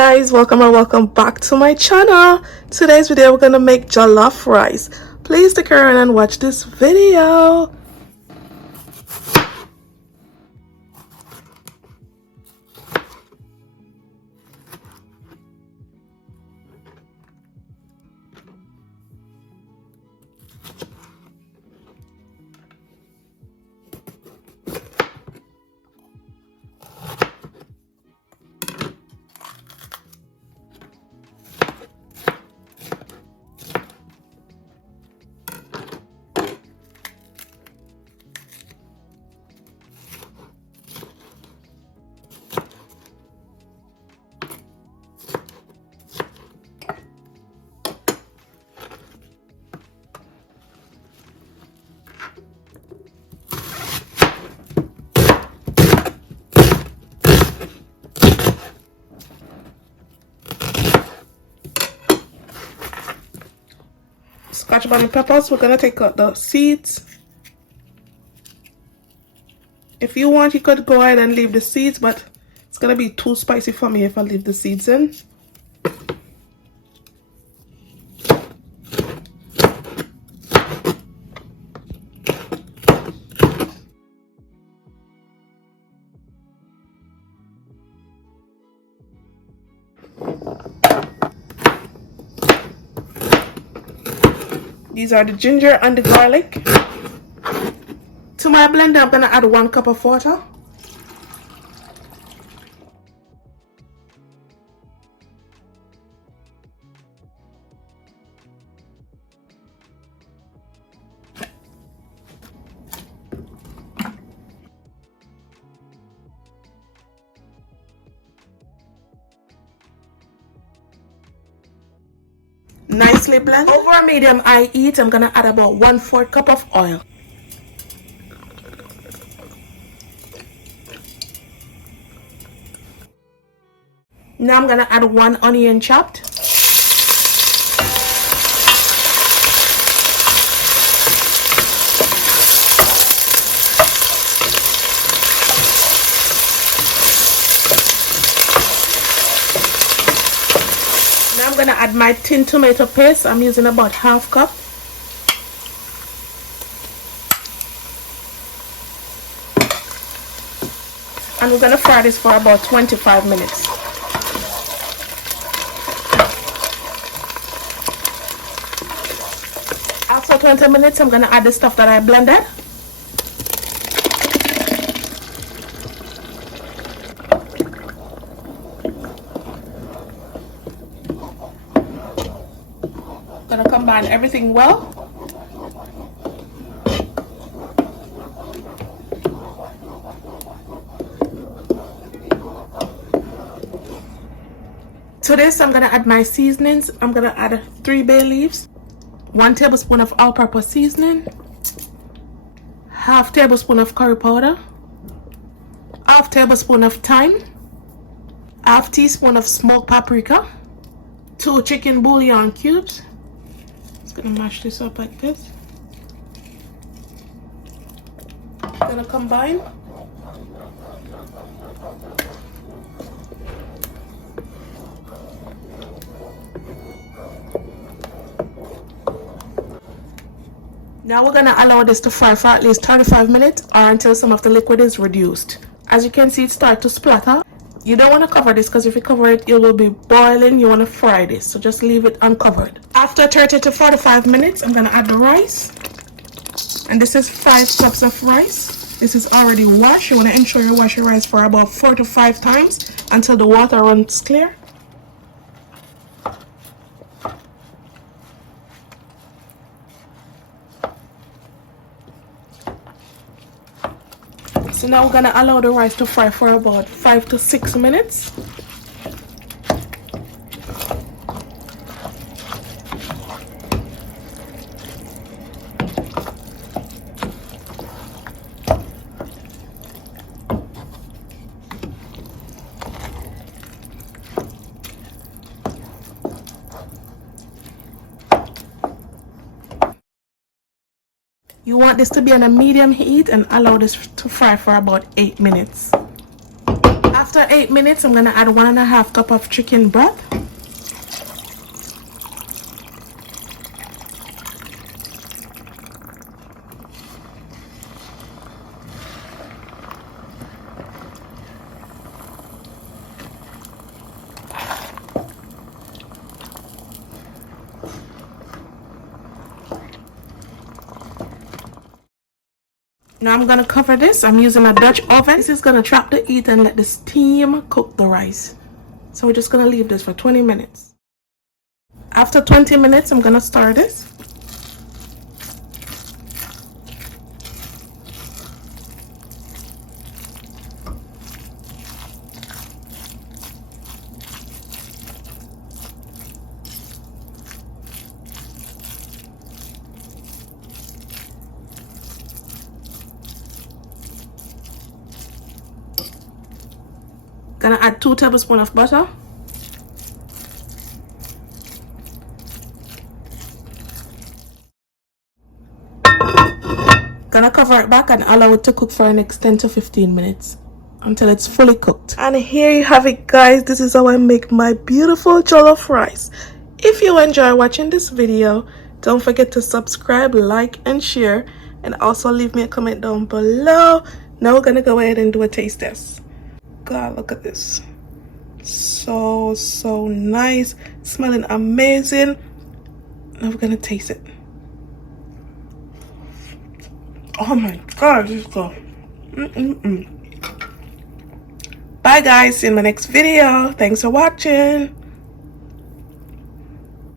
guys, welcome or welcome back to my channel. Today's video we're gonna make jollof rice. Please stick around and watch this video. Scotch bonnet peppers, we're gonna take out the seeds. If you want, you could go ahead and leave the seeds, but it's gonna be too spicy for me if I leave the seeds in. These are the ginger and the garlic. To my blender, I'm gonna add 1 cup of water. Nicely blend. Over a medium high heat, I'm gonna add about 1/4 cup of oil. Now I'm gonna add 1 onion chopped. I'm gonna add my tin tomato paste. I'm using about 1/2 cup. And we're gonna fry this for about 25 minutes. After 20 minutes, I'm gonna add the stuff that I blended. Gonna combine everything well. To this, I'm gonna add my seasonings. I'm gonna add 3 bay leaves, 1 tablespoon of all-purpose seasoning, 1/2 tablespoon of curry powder, 1/2 tablespoon of thyme, 1/2 teaspoon of smoked paprika, 2 chicken bouillon cubes. Gonna mash this up like this. Gonna combine. Now we're gonna allow this to fry for at least 35 minutes or until some of the liquid is reduced. As you can see, it starts to splatter. You don't want to cover this because if you cover it, it will be boiling. You want to fry this, so just leave it uncovered. After 30 to 45 minutes, I'm going to add the rice. And this is 5 cups of rice. This is already washed. You want to ensure you wash your rice for about 4 to 5 times until the water runs clear. So now we're gonna allow the rice to fry for about 5 to 6 minutes. You want this to be on a medium heat and allow this to fry for about 8 minutes. After 8 minutes, I'm gonna add 1.5 cup of chicken broth. Now I'm gonna cover this. I'm using a Dutch oven. This is gonna trap the heat and let the steam cook the rice. So we're just gonna leave this for 20 minutes. After 20 minutes, I'm gonna stir this. Gonna add 2 tablespoons of butter. Gonna cover it back and allow it to cook for the next 10 to 15 minutes until it's fully cooked. And here you have it, guys. This is how I make my beautiful jollof rice. If you enjoy watching this video, don't forget to subscribe, like, and share, and also leave me a comment down below. Now we're gonna go ahead and do a taste test. God, look at this. So nice, smelling amazing. Now we're gonna taste it. Oh my god, this is good. Bye guys, see you in my next video. Thanks for watching.